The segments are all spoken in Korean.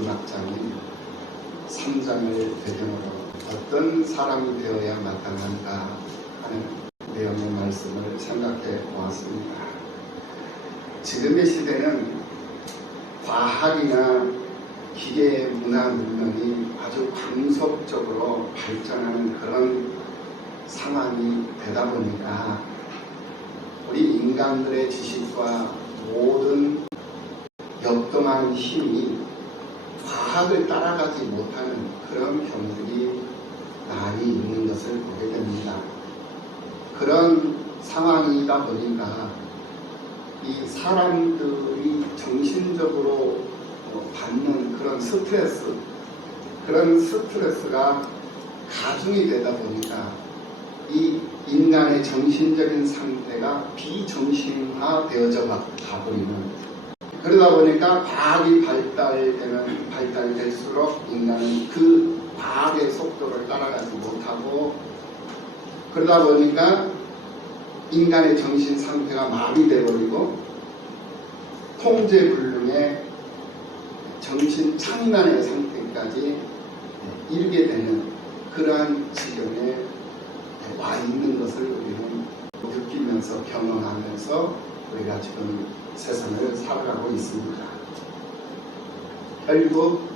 마지막 장인 3장을 배경으로 어떤 사람이 되어야 마땅한가 하는 내용의 말씀을 생각해 보았습니다. 지금의 시대는 과학이나 기계 문화 물론이 아주 광속적으로 발전하는 그런 상황이 되다 보니까 우리 인간들의 지식과 모든 역동한 힘이 과학을 따라가지 못하는 그런 경우들이 많이 있는 것을 보게 됩니다. 그런 상황이다 보니까 이 사람들이 정신적으로 받는 그런 스트레스가 가중이 되다 보니까 이 인간의 정신적인 상태가 비정신화 되어져 가버리는, 그러다 보니까 과학이 발달될수록 인간은 그 과학의 속도를 따라가지 못하고, 그러다 보니까 인간의 정신 상태가 마비되어 버리고 통제불능의 정신 창난의 상태까지 이르게 되는 그러한 지경에 와 있는 것을 우리는 느끼면서 경험하면서 우리가 지금 세상을 살아가고 있습니다. 결국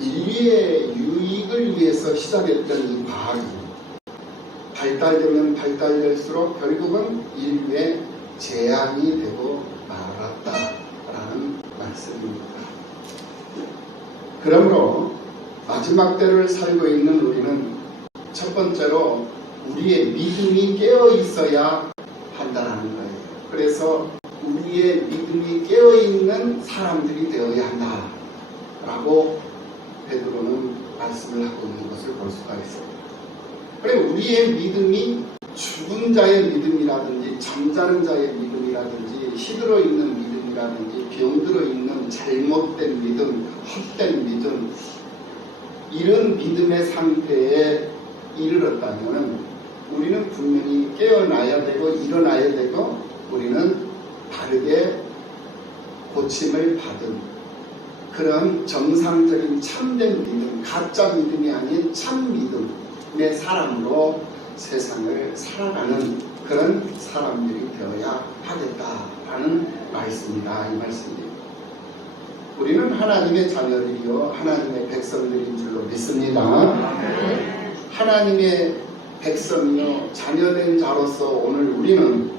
인류의 유익을 위해서 시작했던 이 과학이 발달되면 발달될수록 결국은 인류의 재앙이 되고 말았다라는 말씀입니다. 그러므로 마지막 때를 살고 있는 우리는 첫 번째로 우리의 믿음이 깨어 있어야 한다는 거예요. 그래서 우리의 믿음이 깨어 있는 사람들이 되어야 한다라고 베드로는 말씀을 하고 있는 것을 볼 수가 있습니다. 그리고 우리의 믿음이 죽은 자의 믿음이라든지 잠자는 자의 믿음이라든지 시들어 있는 믿음이라든지 병들어 있는 잘못된 믿음, 헛된 믿음, 이런 믿음의 상태에 이르렀다면 우리는 분명히 깨어나야 되고 일어나야 되고 우리는 바르게 고침을 받은 그런 정상적인 참된 믿음, 가짜 믿음이 아닌 참 믿음의 사람으로 세상을 살아가는 그런 사람들이 되어야 하겠다라는 말씀이다. 이 말씀입니다. 우리는 하나님의 자녀들이요 하나님의 백성들인 줄로 믿습니다. 하나님의 백성이요 자녀된 자로서 오늘 우리는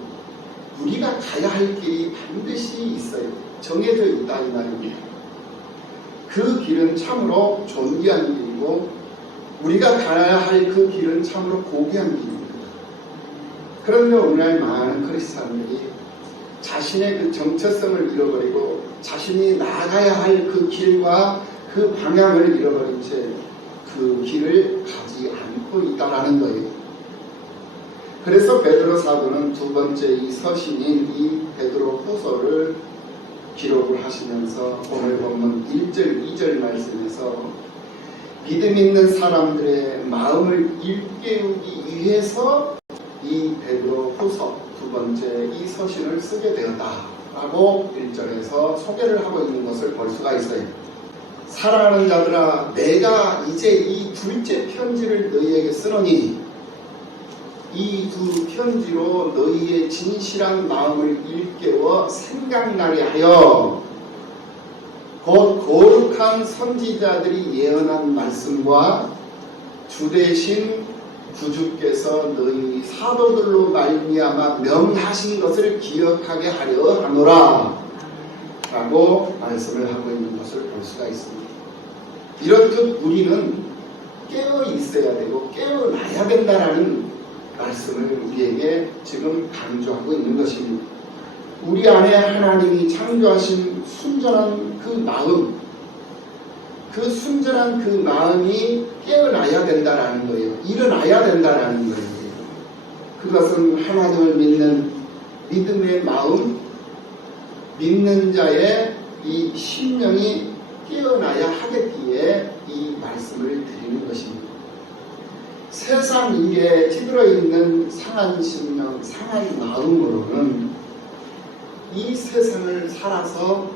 우리가 가야 할 길이 반드시 있어요. 정해져 있다 이 말입니다. 그 길은 참으로 존귀한 길이고 우리가 가야 할 그 길은 참으로 고귀한 길입니다. 그런데 오늘날 많은 크리스찬들이 자신의 그 정체성을 잃어버리고 자신이 나가야 할 그 길과 그 방향을 잃어버린 채 그 길을 가지 않고 있다라는 거예요. 그래서 베드로 사도는 두 번째 이 서신인 이 베드로 후서를 기록을 하시면서 오늘 본문 1절 2절 말씀에서 믿음 있는 사람들의 마음을 일깨우기 위해서 이 베드로 후서 두 번째 이 서신을 쓰게 되었다라고 1절에서 소개를 하고 있는 것을 볼 수가 있어요. 사랑하는 자들아, 내가 이제 이 둘째 편지를 너희에게 쓰노니 이 두 편지로 너희의 진실한 마음을 일깨워 생각나게 하여 곧 거룩한 선지자들이 예언한 말씀과 주되신 구주께서 너희 사도들로 말미암아 명하신 것을 기억하게 하려 하노라 라고 말씀을 하고 있는 것을 볼 수가 있습니다. 이렇듯 우리는 깨어 있어야 되고 깨어나야 된다라는 말씀을 우리에게 지금 강조하고 있는 것입니다. 우리 안에 하나님이 창조하신 순전한 그 마음, 그 순전한 그 마음이 깨어나야 된다라는 거예요. 일어나야 된다라는 거예요. 그것은 하나님을 믿는 믿음의 마음, 믿는 자의 이 심령이 깨어나야 하겠기에 이 말씀을 드리는 것입니다. 세상 일에 찌들어 있는 상한 심령, 상한 마음으로는 이 세상을 살아서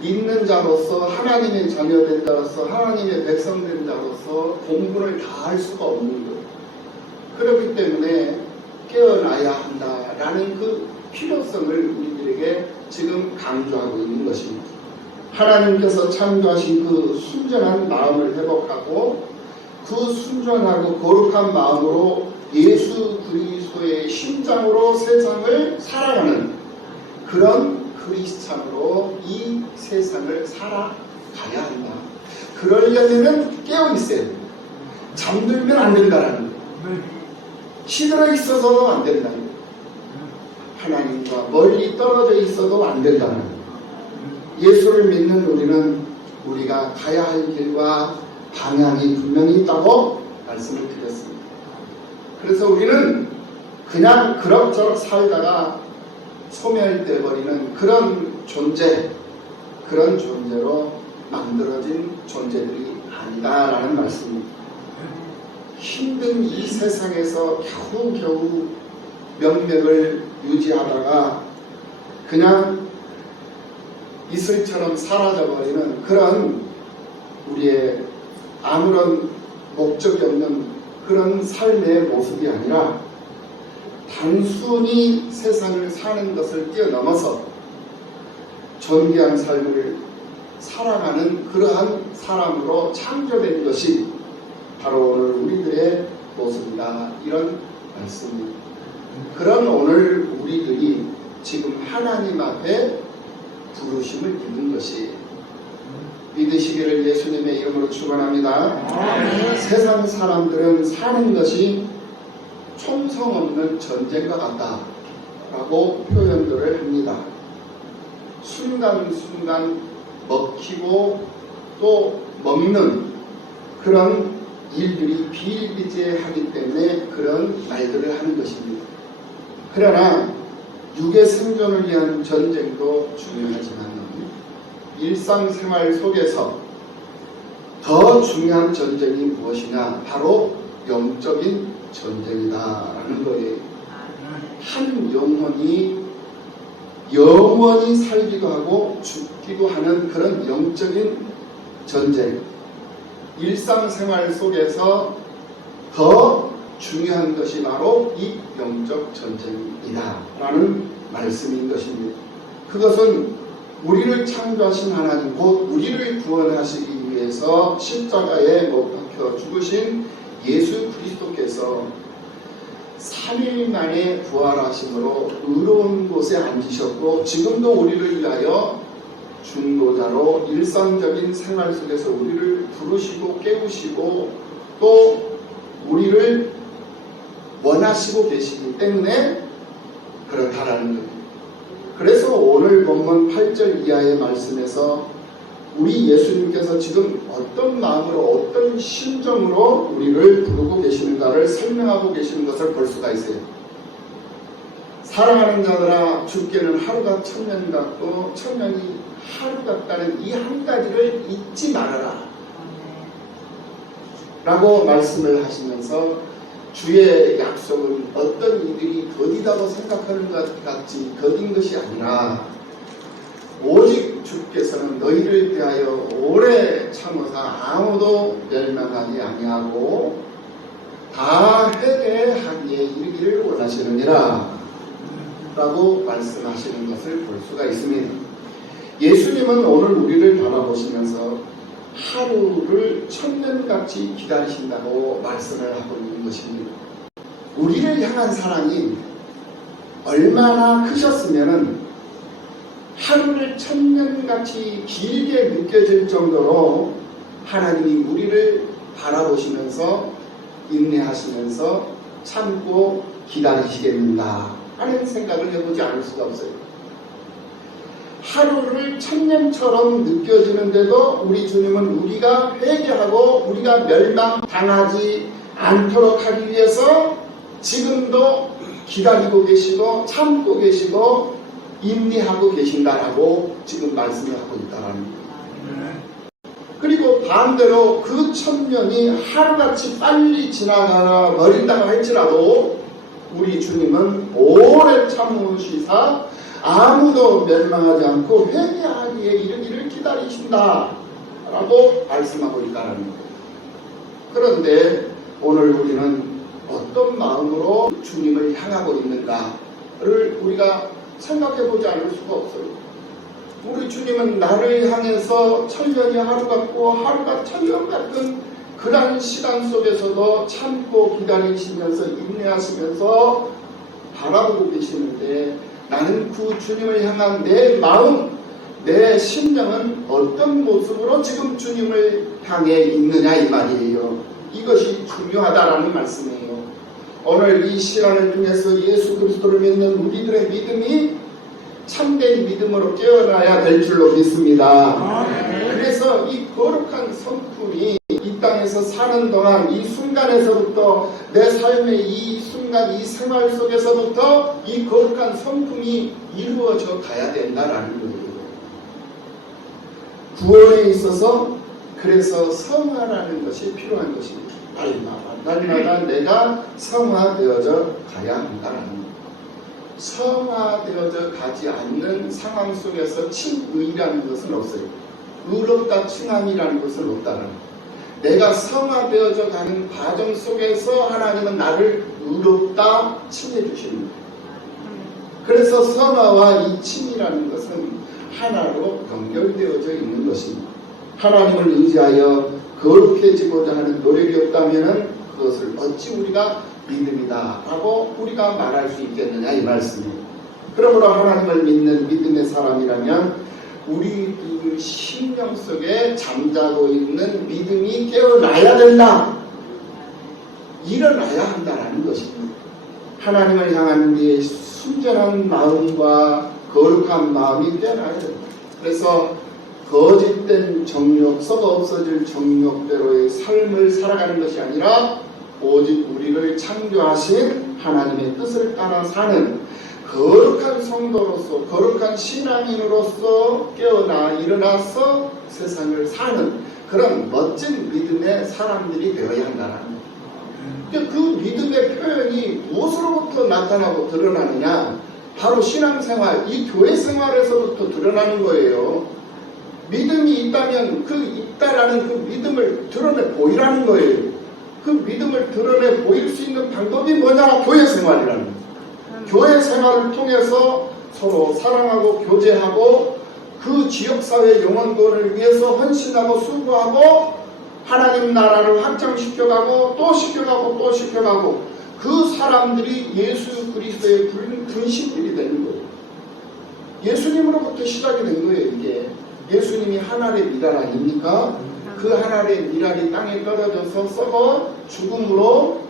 믿는 자로서 하나님의 자녀된 자로서 하나님의 백성된 자로서 공분을 다할 수가 없는 거예요. 그렇기 때문에 깨어나야 한다라는 그 필요성을 우리들에게 지금 강조하고 있는 것입니다. 하나님께서 창조하신 그 순전한 마음을 회복하고 그 순전하고 거룩한 마음으로 예수 그리스도의 심장으로 세상을 사랑하는 그런 크리스찬으로 이 세상을 살아가야 한다. 그러려면 깨어 있어야 됩니다. 잠들면 안 된다는 거예요. 시들어 있어서도 안 된다는 거예요. 하나님과 멀리 떨어져 있어도 안 된다는 거예요. 예수를 믿는 우리는 우리가 가야 할 길과 방향이 분명히 있다고 말씀을 드렸습니다. 그래서 우리는 그냥 그럭저럭 살다가 소멸되어 버리는 그런 존재, 그런 존재로 만들어진 존재들이 아니다라는 말씀입니다. 힘든 이 세상에서 겨우겨우 명맥을 유지하다가 그냥 이슬처럼 사라져버리는 그런 우리의 아무런 목적이 없는 그런 삶의 모습이 아니라 단순히 세상을 사는 것을 뛰어넘어서 존귀한 삶을 살아가는 그러한 사람으로 창조된 것이 바로 오늘 우리들의 모습이다. 이런 말씀입니다. 그런 오늘 우리들이 지금 하나님 앞에 부르심을 믿는 것이 믿으시기를 예수님의 이름으로 축원합니다. 세상 사람들은 사는 것이 총성 없는 전쟁과 같다라고 표현들을 합니다. 순간순간 먹히고 또 먹는 그런 일들이 비일비재하기 때문에 그런 말들을 하는 것입니다. 그러나 육의 생존을 위한 전쟁도 중요하지만 일상생활 속에서 더 중요한 전쟁이 무엇이냐? 바로 영적인 전쟁이다라는 거예요. 한 영혼이 영원히 살기도 하고 죽기도 하는 그런 영적인 전쟁. 일상생활 속에서 더 중요한 것이 바로 이 영적 전쟁이다라는 말씀인 것입니다. 그것은 우리를 창조하신 하나님, 곧 우리를 구원하시기 위해서 십자가에 못 박혀 죽으신 예수 그리스도께서 3일 만에 부활하심으로 의로운 곳에 앉으셨고 지금도 우리를 위하여 중보자로 일상적인 생활 속에서 우리를 부르시고 깨우시고 또 우리를 원하시고 계시기 때문에 그렇다라는 겁니다. 그래서 오늘 본문 8절 이하의 말씀에서 우리 예수님께서 지금 어떤 마음으로 어떤 심정으로 우리를 부르고 계시는가를 설명하고 계시는 것을 볼 수가 있어요. 사랑하는 자들아 주께는 하루가 천년 같고 천년이 하루 같다는 이 한 가지를 잊지 말아라 라고 말씀을 하시면서 주의 약속은 어떤 이들이 더디다고 생각하는 것 같이 더딘 것이 아니라 오직 주께서는 너희를 대하여 오래 참으사 아무도 멸망하지 아니하고 다 회개하기에 이르기를 원하시느니라 라고 말씀하시는 것을 볼 수가 있습니다. 예수님은 오늘 우리를 바라보시면서 하루를 천년같이 기다리신다고 말씀을 하고 있는 것입니다. 우리를 향한 사랑이 얼마나 크셨으면 하루를 천년같이 길게 느껴질 정도로 하나님이 우리를 바라보시면서 인내하시면서 참고 기다리시겠는가 하는 생각을 해보지 않을 수가 없어요. 하루를 천년처럼 느껴지는데도 우리 주님은 우리가 회개하고 우리가 멸망당하지 않도록 하기 위해서 지금도 기다리고 계시고 참고 계시고 인내하고 계신다라고 지금 말씀을 하고 있다라는 거예요. 그리고 반대로 그 천년이 하루같이 빨리 지나가 버린다고 할지라도 우리 주님은 오래 참으시사 아무도 멸망하지 않고 회개하기에 이르기를 기다리신다 라고 말씀하고 있다는 거예요. 그런데 오늘 우리는 어떤 마음으로 주님을 향하고 있는가를 우리가 생각해 보지 않을 수가 없어요. 우리 주님은 나를 향해서 천년이 하루 같고 하루가 천년 같은 그런 시간 속에서도 참고 기다리시면서 인내하시면서 바라보고 계시는데, 나는 그 주님을 향한 내 마음, 내 심령은 어떤 모습으로 지금 주님을 향해 있느냐 이 말이에요. 이것이 중요하다라는 말씀이에요. 오늘 이 시간을 통해서 예수 그리스도를 믿는 우리들의 믿음이 참된 믿음으로 깨어나야 될 줄로 믿습니다. 그래서 이 거룩한 성품이 이 땅에서 사는 동안 이 순간에서부터 내 삶의 이 순간 이 생활 속에서부터 이 거룩한 성품이 이루어져 가야 된다라는 거예요. 구원에 있어서 그래서 성화라는 것이 필요한 것입니다. 날마다 내가 성화되어져 가야 한다라는 거예요. 성화되어져 가지 않는 상황 속에서 칭의라는 것은 없어요. 의롭다 칭함이라는 것은 없다는 거예요. 내가 성화되어져 가는 과정 속에서 하나님은 나를 의롭다 칭해 주시는 거예요. 그래서 성화와 이 칭이라는 것은 하나로 연결되어져 있는 것입니다. 하나님을 의지하여 거룩해지고자 하는 노력이 없다면 그것을 어찌 우리가 믿음이다 라고 우리가 말할 수 있겠느냐 이 말씀이에요. 그러므로 하나님을 믿는 믿음의 사람이라면 우리 심령 속에 잠자고 있는 믿음이 깨어나야 된다. 일어나야 한다는 것입니다. 하나님을 향한 우리의 순전한 마음과 거룩한 마음이 깨어나야 된다. 그래서 거짓된 정욕, 썩어 없어질 정욕대로의 삶을 살아가는 것이 아니라 오직 우리를 창조하신 하나님의 뜻을 따라 사는 거룩한 성도로서, 거룩한 신앙인으로서 깨어나 일어나서 세상을 사는 그런 멋진 믿음의 사람들이 되어야 한다는 거예요. 그 믿음의 표현이 무엇으로부터 나타나고 드러나느냐? 바로 신앙생활, 이 교회 생활에서부터 드러나는 거예요. 믿음이 있다면 그 있다라는 그 믿음을 드러내 보이라는 거예요. 그 믿음을 드러내 보일 수 있는 방법이 뭐냐? 교회 생활이라는 거예요. 교회 생활을 통해서 서로 사랑하고 교제하고 그 지역사회 영혼권을 위해서 헌신하고 수고하고 하나님 나라를 확장시켜가고 또 시켜가고 또 시켜가고 그 사람들이 예수 그리스도의 분신들이 되는 거예요. 예수님으로부터 시작이 된 거예요. 이게 예수님이 하늘의 미랄 아닙니까? 그 하늘의 미랄이 땅에 떨어져서 썩어 죽음으로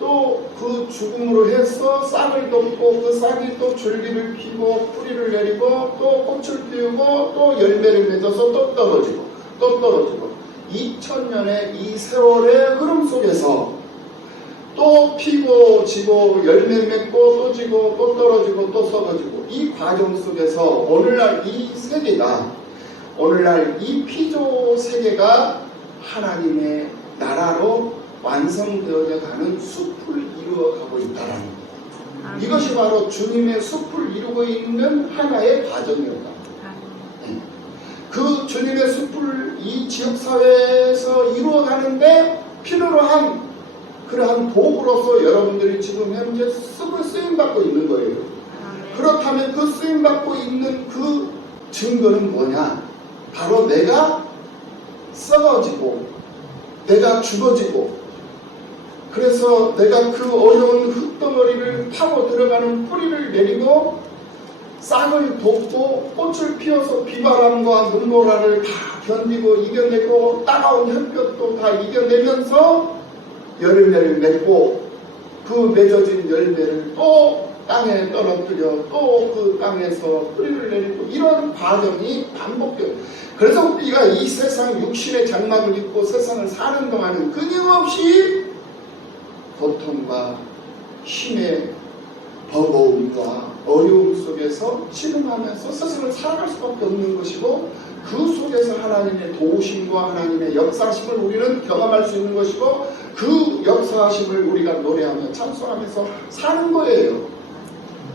또 그 죽음으로 해서 싹을 덮고 그 싹이 또 줄기를 피고 뿌리를 내리고 또 꽃을 피우고 또 열매를 맺어서 또 떨어지고 또 떨어지고 2000년의 이 세월의 흐름 속에서 또 피고 지고 열매 맺고 또 지고 또 떨어지고 또 썩어지고 이 과정 속에서 오늘날 이 세계가 오늘날 이 피조 세계가 하나님의 나라로 완성되어져 가는 숲을 이루어가고 있다는 것. 이것이 바로 주님의 숲을 이루고 있는 하나의 과정이었다. 그 주님의 숲을 이 지역사회에서 이루어가는데 필요로 한 그러한 도구로서 여러분들이 지금 현재 쓰임받고 있는 거예요. 그렇다면 그 쓰임받고 있는 그 증거는 뭐냐? 바로 내가 썩어지고 내가 죽어지고 그래서 내가 그 어려운 흙덩어리를 타고 들어가는 뿌리를 내리고 싹을 돋고 꽃을 피워서 비바람과 눈보라를 다 견디고 이겨내고 따가운 햇볕도 다 이겨내면서 열매를 맺고 그 맺어진 열매를 또 땅에 떨어뜨려 또 그 땅에서 뿌리를 내리고 이런 과정이 반복돼요. 그래서 우리가 이 세상 육신의 장막을 입고 세상을 사는 동안은 끊임없이 고통과 힘의 버거움과 어려움 속에서 신음하면서 세상을 살아갈 수밖에 없는 것이고 그 속에서 하나님의 도우심과 하나님의 역사하심을 우리는 경험할 수 있는 것이고 그 역사하심을 우리가 노래하며 찬송하면서 사는 거예요.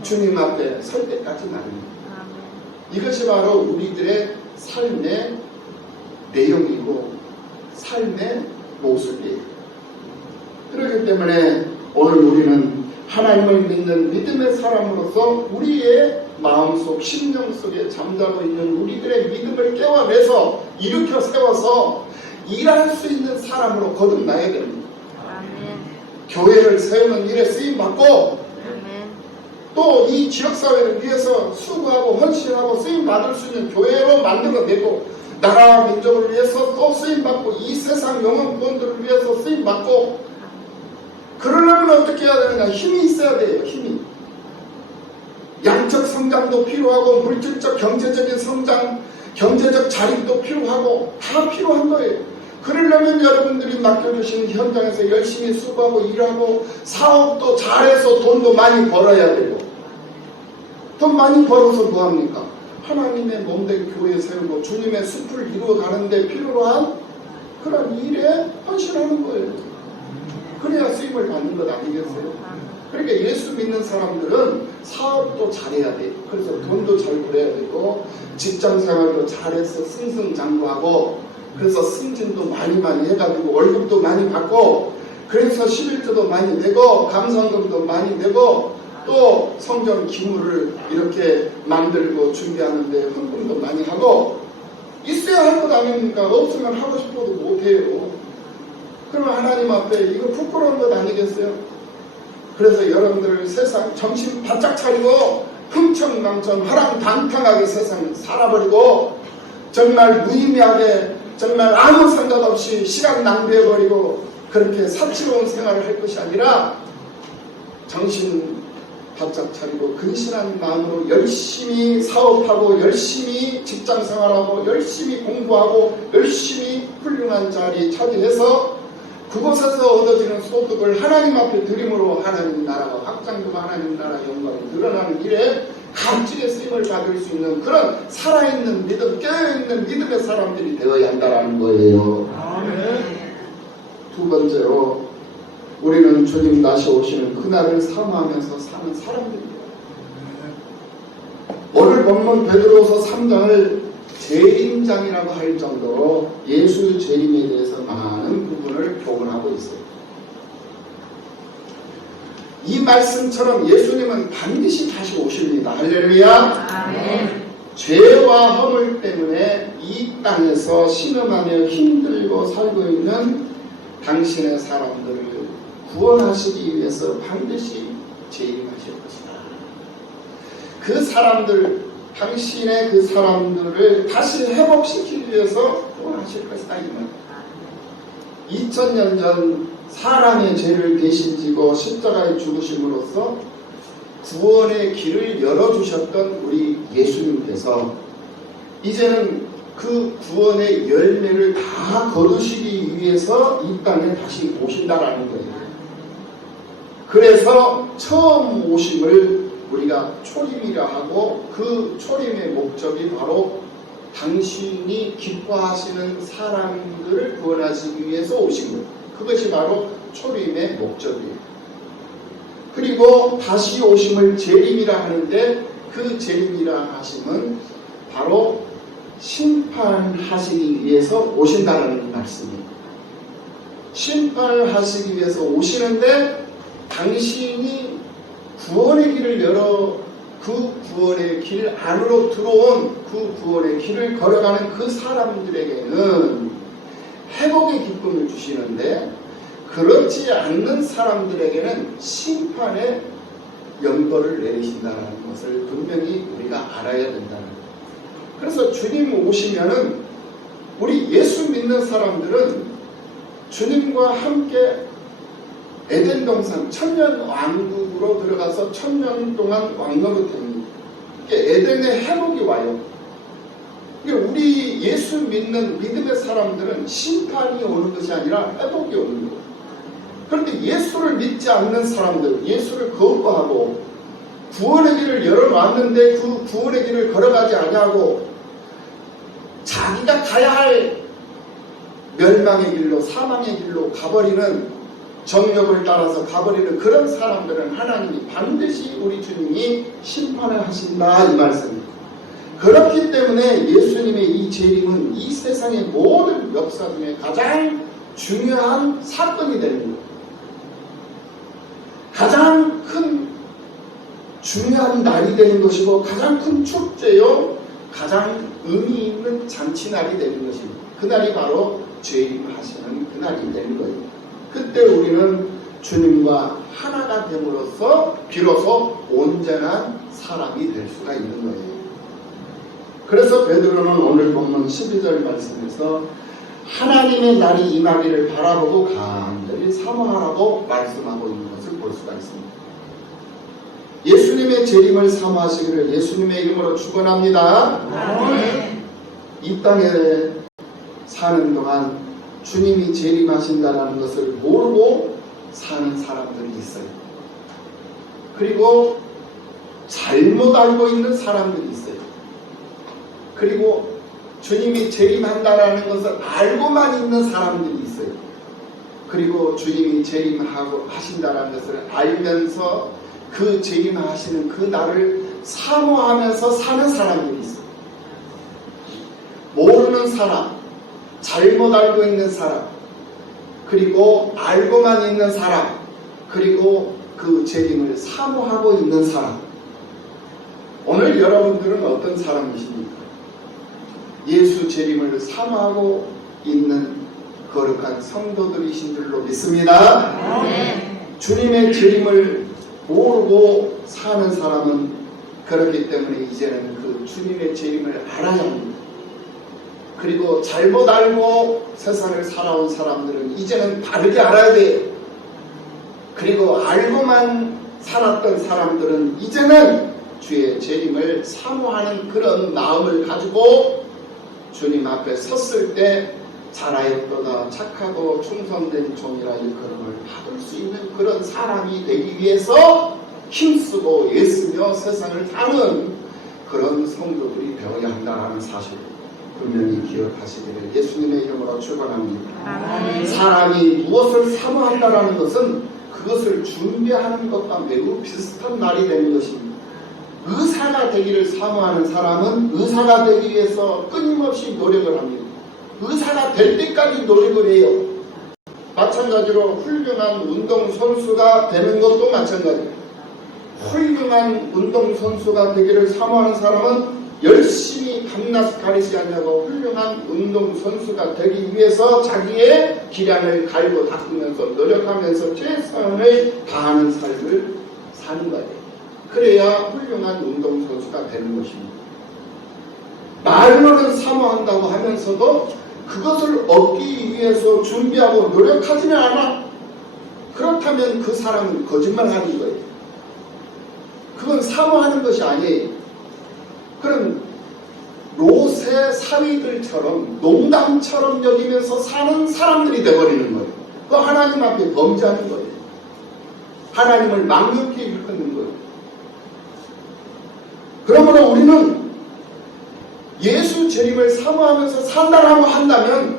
주님 앞에 설 때까지 말입니다. 이것이 바로 우리들의 삶의 내용이고 삶의 모습이에요. 그렇기 때문에 오늘 우리는 하나님을 믿는 믿음의 사람으로서 우리의 마음속 심령 속에 잠자고 있는 우리들의 믿음을 깨워내서 일으켜 세워서 일할 수 있는 사람으로 거듭나야 됩니다. 교회를 세우는 일에 쓰임받고 또 이 지역사회를 위해서 수고하고 헌신하고 쓰임받을 수 있는 교회로 만들어내고 나라와 민족을 위해서 또 쓰임받고 이 세상 영혼 구원들을 위해서 쓰임받고 그러려면 어떻게 해야 되느냐? 힘이 있어야 돼요. 힘이. 양적 성장도 필요하고 물질적 경제적인 성장 경제적 자립도 필요하고 다 필요한 거예요. 그러려면 여러분들이 맡겨주시는 현장에서 열심히 수고하고 일하고 사업도 잘해서 돈도 많이 벌어야 되고 돈 많이 벌어서 뭐합니까? 하나님의 몸된 교회 세우고 주님의 숲을 이루어가는 데 필요로 한 그런 일에 헌신하는 거예요. 그래야 쓰임을 받는 것 아니겠어요? 그러니까 예수 믿는 사람들은 사업도 잘해야 돼요. 그래서 돈도 잘 벌어야 되고 직장생활도 잘해서 승승장구하고 그래서 승진도 많이 해가지고 월급도 많이 받고 그래서 11조도 많이 내고 감성금도 많이 내고 또 성전 기물을 이렇게 만들고 준비하는데 헌금도 많이 하고 있어야 할 것 아닙니까? 없으면 하고 싶어도 못해요. 그러면 하나님 앞에 이거 부끄러운 것 아니겠어요? 그래서 여러분들 세상 정신 바짝 차리고 흥청망청 화랑방탕하게 세상을 살아버리고 정말 무의미하게 정말 아무 생각 없이 시간 낭비해버리고 그렇게 사치로운 생활을 할 것이 아니라 정신 바짝 차리고 근신한 마음으로 열심히 사업하고 열심히 직장생활하고 열심히 공부하고 열심히 훌륭한 자리 차지해서 그곳에서 얻어지는 소득을 하나님 앞에 드림으로 하나님 나라가 확장되고 하나님 나라 영광이 드러나는 일에 값지게 쓰임을 받을 수 있는 그런 살아있는 믿음, 깨어있는 믿음의 사람들이 되어야 한다는 거예요. 아멘. 두 번째로 우리는 주님 다시 오시는 그날을 사모하면서 사는 사람들입니다. 오늘 본문 베드로서 3장을 재림장이라고 할 정도로 예수 재림에 대해서 많은 부분을 교훈하고 있어요. 이 말씀처럼 예수님은 반드시 다시 오십니다. 할렐루야. 아멘. 죄와 허물 때문에 이 땅에서 신음하며 힘들고 살고 있는 당신의 사람들을 구원하시기 위해서 반드시 재림하실 것이다. 그 사람들, 당신의 그 사람들을 다시 회복시키기 위해서 구원하실 것이다. 이 말. 2000년 전 사람의 죄를 대신 지고 십자가에 죽으심으로써 구원의 길을 열어주셨던 우리 예수님께서 이제는 그 구원의 열매를 다 거두시기 위해서 이 땅에 다시 오신다라는 거예요. 그래서 처음 오심을 우리가 초림이라 하고 그 초림의 목적이 바로 당신이 기뻐하시는 사람들을 구원하시기 위해서 오신 거예요. 그것이 바로 초림의 목적이에요. 그리고 다시 오심을 재림이라 하는데 그 재림이라 하심은 바로 심판하시기 위해서 오신다는 말씀이에요. 심판하시기 위해서 오시는데 당신이 구원의 길을 열어 그 구원의 길 안으로 들어온 그 구원의 길을 걸어가는 그 사람들에게는 회복의 기쁨을 주시는데 그렇지 않는 사람들에게는 심판의 연거를 내리신다는 것을 분명히 우리가 알아야 된다는 거예요. 그래서 주님 오시면은 우리 예수 믿는 사람들은 주님과 함께 에덴 동산 천년 왕국으로 들어가서 천년 동안 왕노릇합니다. 에덴의 회복이 와요. 우리 예수 믿는 믿음의 사람들은 심판이 오는 것이 아니라 회복이 오는 거예요. 그런데 예수를 믿지 않는 사람들, 예수를 거부하고 구원의 길을 열어놨는데 그 구원의 길을 걸어가지 아니하고 자기가 가야 할 멸망의 길로 사망의 길로 가버리는 정욕을 따라서 가버리는 그런 사람들은 하나님이 반드시 우리 주님이 심판을 하신다 이 말씀입니다. 그렇기 때문에 예수님의 이 재림은 이 세상의 모든 역사 중에 가장 중요한 사건이 되는 거예요. 가장 큰 중요한 날이 되는 것이고 가장 큰 축제요, 가장 의미 있는 잔치날이 되는 것입니다. 그날이 바로 재림하시는 그날이 되는 거예요. 그때 우리는 주님과 하나가 됨으로써 비로소 온전한 사람이 될 수가 있는 거예요. 그래서 베드로는 오늘 본문 12절 말씀에서 하나님의 날이 임하기를 바라보고 간절히 사모하라고 말씀하고 있는 것을 볼 수가 있습니다. 예수님의 재림을 사모하시기를 예수님의 이름으로 축원합니다. 이 땅에 사는 동안 주님이 재림하신다는 것을 모르고 사는 사람들이 있어요. 그리고 잘못 알고 있는 사람들이 있어요. 그리고 주님이 재림한다라는 것을 알고만 있는 사람들이 있어요. 그리고 주님이 재림하신다라는 것을 알면서 그 재림하시는 그 날을 사모하면서 사는 사람들이 있어요. 모르는 사람, 잘못 알고 있는 사람, 그리고 알고만 있는 사람, 그리고 그 재림을 사모하고 있는 사람. 오늘 여러분들은 어떤 사람이십니까? 예수 재림을 사모하고 있는 거룩한 성도들이신 줄로 믿습니다. 주님의 재림을 모르고 사는 사람은 그렇기 때문에 이제는 그 주님의 재림을 알아야 합니다. 그리고 잘못 알고 세상을 살아온 사람들은 이제는 바르게 알아야 돼요. 그리고 알고만 살았던 사람들은 이제는 주의 재림을 사모하는 그런 마음을 가지고 주님 앞에 섰을 때 잘하였도다 착하고 충성된 종이라 일컬음을 받을 수 있는 그런 사람이 되기 위해서 힘쓰고 애쓰며 세상을 사는 그런 성도들이 되어야 한다는 사실을 분명히 기억하시기를 예수님의 이름으로 축원합니다. 사람이 무엇을 사모한다라는 것은 그것을 준비하는 것과 매우 비슷한 말이 되는 것입니다. 의사가 되기를 사모하는 사람은 의사가 되기 위해서 끊임없이 노력을 합니다. 의사가 될 때까지 노력을 해요. 마찬가지로 훌륭한 운동선수가 되는 것도 마찬가지예요. 훌륭한 운동선수가 되기를 사모하는 사람은 열심히 밤낮 가리지 않냐고 훌륭한 운동선수가 되기 위해서 자기의 기량을 갈고 닦으면서 노력하면서 최선을 다하는 삶을 사는 거예요. 그래야 훌륭한 운동선수가 되는 것입니다. 말로는 사모한다고 하면서도 그것을 얻기 위해서 준비하고 노력하지는 않아. 그렇다면 그 사람은 거짓말하는 거예요. 그건 사모하는 것이 아니에요. 그런 롯의 사위들처럼 농담처럼 여기면서 사는 사람들이 되어버리는 거예요. 그 하나님 앞에 범죄하는 거예요. 하나님을 망령케 일컫는 거예요. 그러므로 우리는 예수 재림을 사모하면서 산다라고 한다면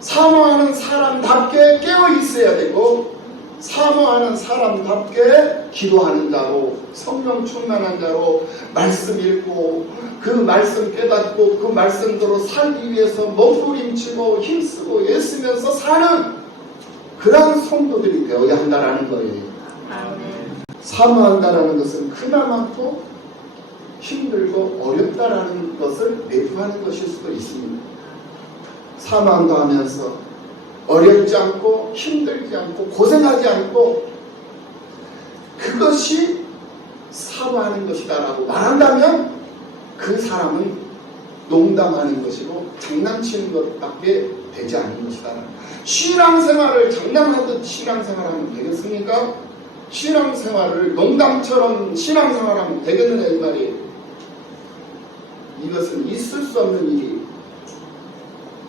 사모하는 사람답게 깨어 있어야 되고 사모하는 사람답게 기도하는 자로 성령 충만한 자로 말씀 읽고 그 말씀 깨닫고 그 말씀대로 살기 위해서 몸부림치고 힘쓰고 애쓰면서 사는 그런 성도들이 되어야 한다라는 거예요. 사모한다라는 것은 크나마도 힘들고 어렵다라는 것을 내포하는 것일 수도 있습니다. 사모한다 하면서 어렵지 않고 힘들지 않고 고생하지 않고 그것이 사모하는 것이다 라고 말한다면 그 사람은 농담하는 것이고 장난치는 것밖에 되지 않는 것이다. 신앙생활을 장난하듯 신앙생활하면 되겠습니까? 신앙생활을 농담처럼 신앙생활하면 되겠느냐 이 말이에요. 이것은 있을 수 없는 일이에요.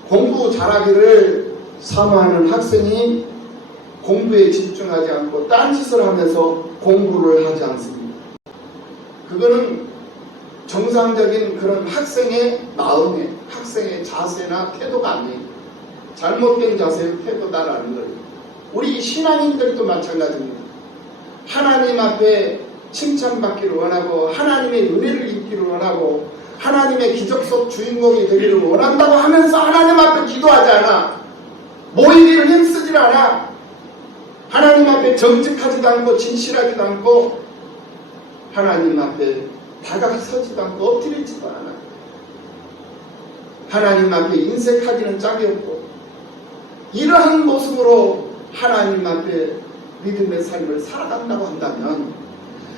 공부 잘하기를 사모하는 학생이 공부에 집중하지 않고 딴짓을 하면서 공부를 하지 않습니다. 그거는 정상적인 그런 학생의 마음에 학생의 자세나 태도가 아니에요. 잘못된 자세의 태도다라는 거예요. 우리 신앙인들도 마찬가지입니다. 하나님 앞에 칭찬받기를 원하고 하나님의 은혜를 입기를 원하고 하나님의 기적 속 주인공이 되기를 원한다고 하면서 하나님 앞에 기도하지 않아. 모이기를 힘쓰질 않아. 하나님 앞에 정직하지도 않고 진실하지도 않고 하나님 앞에 다가서지도 않고 엎드리지도 않아. 하나님 앞에 인색하기는 짝이 없고 이러한 모습으로 하나님 앞에 믿음의 삶을 살아간다고 한다면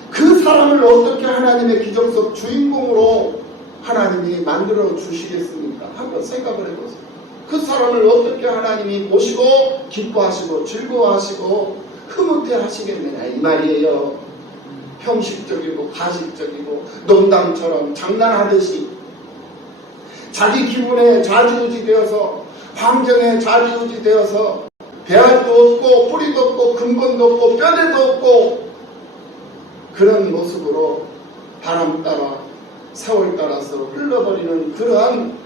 그 사람을 어떻게 하나님의 기적 속 주인공으로 하나님이 만들어 주시겠습니까? 한번 생각을 해보세요. 그 사람을 어떻게 하나님이 보시고 기뻐하시고 즐거워하시고 흐뭇해 하시겠느냐 이 말이에요. 형식적이고 가식적이고 농담처럼 장난하듯이 자기 기분에 좌지우지 되어서 환경에 좌지우지 되어서 배알도 없고 뿌리도 없고 근본도 없고 뼈대도 없고 그런 모습으로 바람 따라 세월 따라서 흘러버리는 그러한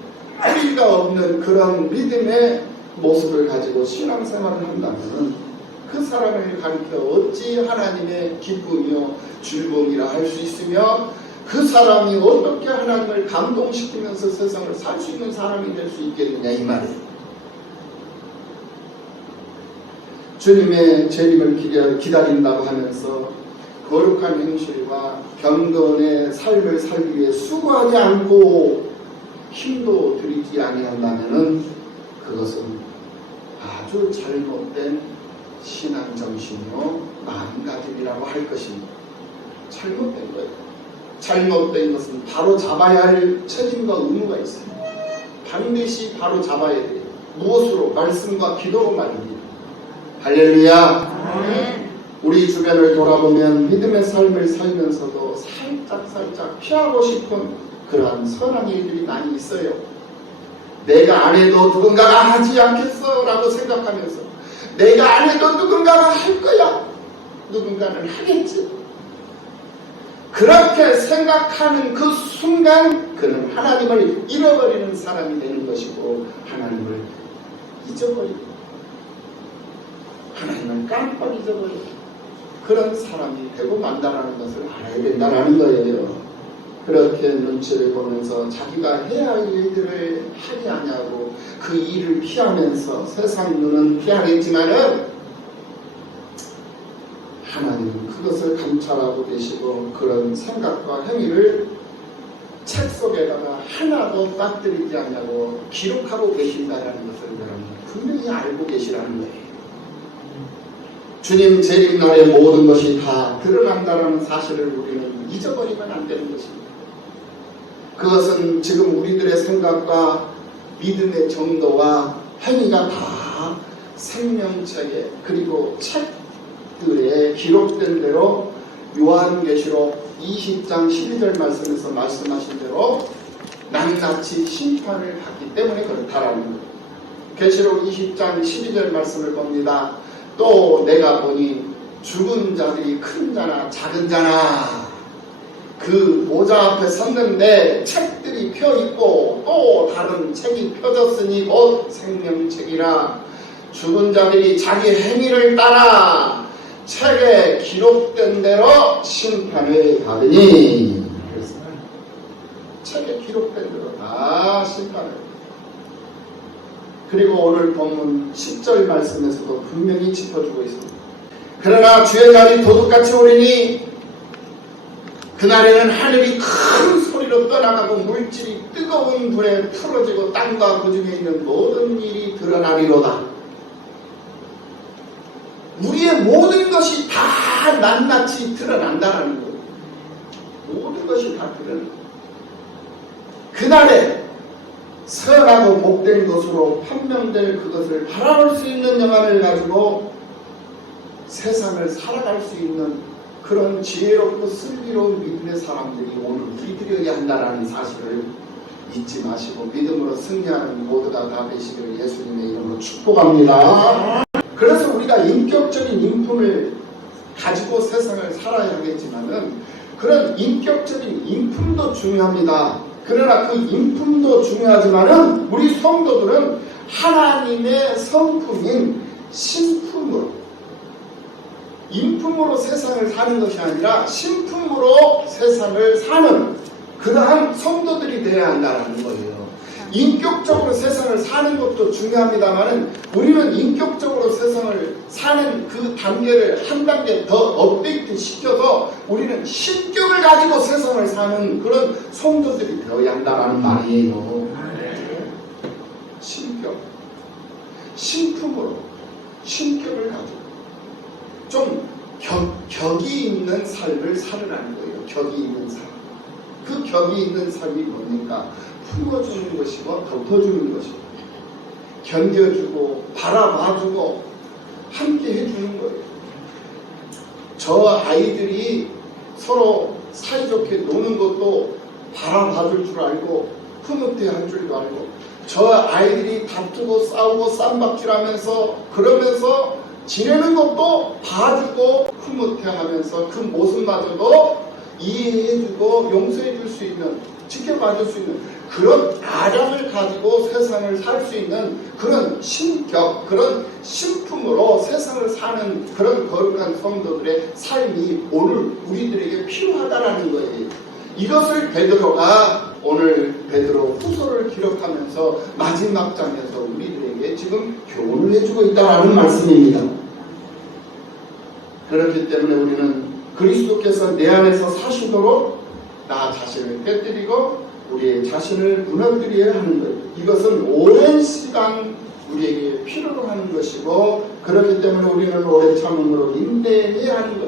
뿌리가 없는 그런 믿음의 모습을 가지고 신앙생활을 한다면 그 사람을 가리켜 어찌 하나님의 기쁨이요 즐거움이라 할 수 있으며 그 사람이 어떻게 하나님을 감동시키면서 세상을 살 수 있는 사람이 될 수 있겠느냐 이 말이에요. 주님의 재림을 기다린다고 하면서 거룩한 행실과 경건의 삶을 살기 위해 수고하지 않고 힘도 들이지 아니한다면 그것은 아주 잘못된 신앙정신이요 마음가짐이라고 할 것입니다. 잘못된 거예요. 잘못된 것은 바로 잡아야 할 책임과 의무가 있습니다. 반드시 바로 잡아야 돼요. 무엇으로? 말씀과 기도로 말입니다. 할렐루야. 우리 주변을 돌아보면 믿음의 삶을 살면서도 살짝 피하고 싶은 그러한 선한 일들이 많이 있어요. 내가 안 해도 누군가가 하지 않겠어 라고 생각하면서 내가 안 해도 누군가가 할 거야. 누군가는 하겠지. 그렇게 생각하는 그 순간 그는 하나님을 잃어버리는 사람이 되는 것이고 하나님을 잊어버리고 하나님을 깜빡 잊어버리고 그런 사람이 되고 만다라는 것을 알아야 된다는 거예요. 그렇게 눈치를 보면서 자기가 해야 할 일들을 하지 않냐고 그 일을 피하면서 세상 눈은 피하겠지만은 하나님은 그것을 감찰하고 계시고 그런 생각과 행위를 책 속에다가 하나도 빠뜨리지 않냐고 기록하고 계신다는 것을 여러분 분명히 알고 계시라는 거예요. 주님 재림날에 모든 것이 다 드러난다는 사실을 우리는 잊어버리면 안 되는 것입니다. 그것은 지금 우리들의 생각과 믿음의 정도와 행위가 다 생명책에 그리고 책들에 기록된 대로 요한계시록 20장 12절 말씀에서 말씀하신 대로 낱낱이 심판을 받기 때문에 그렇다라는 거예요. 계시록 20장 12절 말씀을 봅니다. 또 내가 보니 죽은 자들이 큰 자나 작은 자나 그 모자 앞에 섰는데 책들이 펴있고 또 다른 책이 펴졌으니 곧 생명책이라 죽은 자들이 자기 행위를 따라 책에 기록된 대로 심판을 받으니 그래서 책에 기록된 대로 다 심판을 그리고 오늘 본문 10절 말씀에서도 분명히 짚어주고 있습니다. 그러나 주의 날이 도둑같이 오리니 그날에는 하늘이 큰 소리로 떠나가고 물질이 뜨거운 불에 풀어지고 땅과 그 중에 있는 모든 일이 드러나리로다. 우리의 모든 것이 다 낱낱이 드러난다는 거예요. 모든 것이 다 드러나. 그날에 선하고 복된 것으로 판명될 그것을 바라볼 수 있는 영안을 가지고 세상을 살아갈 수 있는 그런 지혜롭고 슬기로운 믿음의 사람들이 오늘 우리들이어야 한다는 사실을 잊지 마시고 믿음으로 승리하는 모두가 다 되시기를 예수님의 이름으로 축복합니다. 그래서 우리가 인격적인 인품을 가지고 세상을 살아야 하겠지만은 그런 인격적인 인품도 중요합니다. 그러나 그 인품도 중요하지만은 우리 성도들은 하나님의 성품인 신품으로 인품으로 세상을 사는 것이 아니라 신품으로 세상을 사는 그러한 성도들이 되어야 한다는 거예요. 인격적으로 세상을 사는 것도 중요합니다만 우리는 인격적으로 세상을 사는 그 단계를 한 단계 더 업데이트 시켜서 우리는 신격을 가지고 세상을 사는 그런 성도들이 되어야 한다는 말이에요. 신격, 신품으로 신격을 가지고 좀 격이 있는 삶을 살으라는 거예요. 격이 있는 삶. 그 격이 있는 삶이 뭡니까? 품어주는 것이고 덮어주는 것이고 견뎌주고 바라봐주고 함께 해주는 거예요. 저 아이들이 서로 사이좋게 노는 것도 바라봐줄 줄 알고 흐뭇해할 줄도 알고 저 아이들이 다투고 싸우고 쌈박질하면서 그러면서 지내는 것도 봐주고 흐뭇해하면서 그 모습마저도 이해해주고 용서해줄 수 있는 지켜봐줄 수 있는 그런 아량을 가지고 세상을 살 수 있는 그런 신격, 그런 신품으로 세상을 사는 그런 거룩한 성도들의 삶이 오늘 우리들에게 필요하다라는 거예요. 이것을 베드로가 오늘 베드로 후서를 기록하면서 마지막 장에서 우리들에게 지금 교훈을 해주고 있다는 말씀입니다. 그렇기 때문에 우리는 그리스도께서 내 안에서 사시도록 나 자신을 깨뜨리고 우리의 자신을 무너뜨려야 하는 것. 이것은 오랜 시간 우리에게 필요로 하는 것이고 그렇기 때문에 우리는 오랜 참음으로 인내해야 하는 것.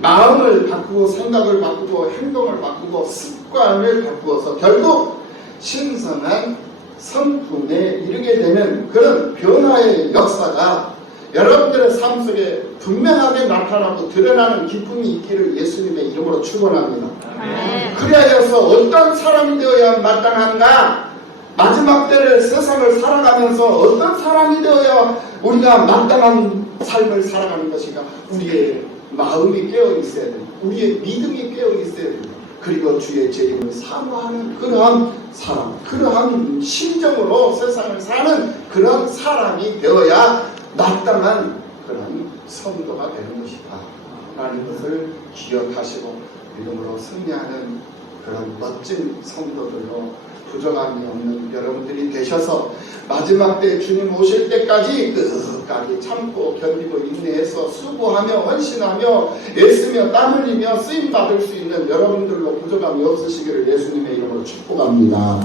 마음을 바꾸고 생각을 바꾸고 행동을 바꾸고 습관을 바꾸어서 결국 신성한 성품에 이르게 되는 그런 변화의 역사가 여러분들의 삶 속에 분명하게 나타나고 드러나는 기쁨이 있기를 예수님의 이름으로 축원합니다. 그리하여서 어떤 사람이 되어야 마땅한가? 마지막 때를 세상을 살아가면서 어떤 사람이 되어야 우리가 마땅한 삶을 살아가는 것인가? 우리의 마음이 깨어 있어야 됩니다. 우리의 믿음이 깨어 있어야 됩니다. 그리고 주의 재림을 사모하는 그러한 사람, 그러한 심정으로 세상을 사는 그런 사람이 되어야 마땅한 그런 성도가 되는 것이다 라는 것을 기억하시고 믿음으로 승리하는 그런 멋진 성도들로 부족함이 없는 여러분들이 되셔서 마지막 때 주님 오실 때까지 끝까지 참고 견디고 인내해서 수고하며 헌신하며 애쓰며 땀 흘리며 쓰임받을 수 있는 여러분들로 부족함이 없으시기를 예수님의 이름으로 축복합니다.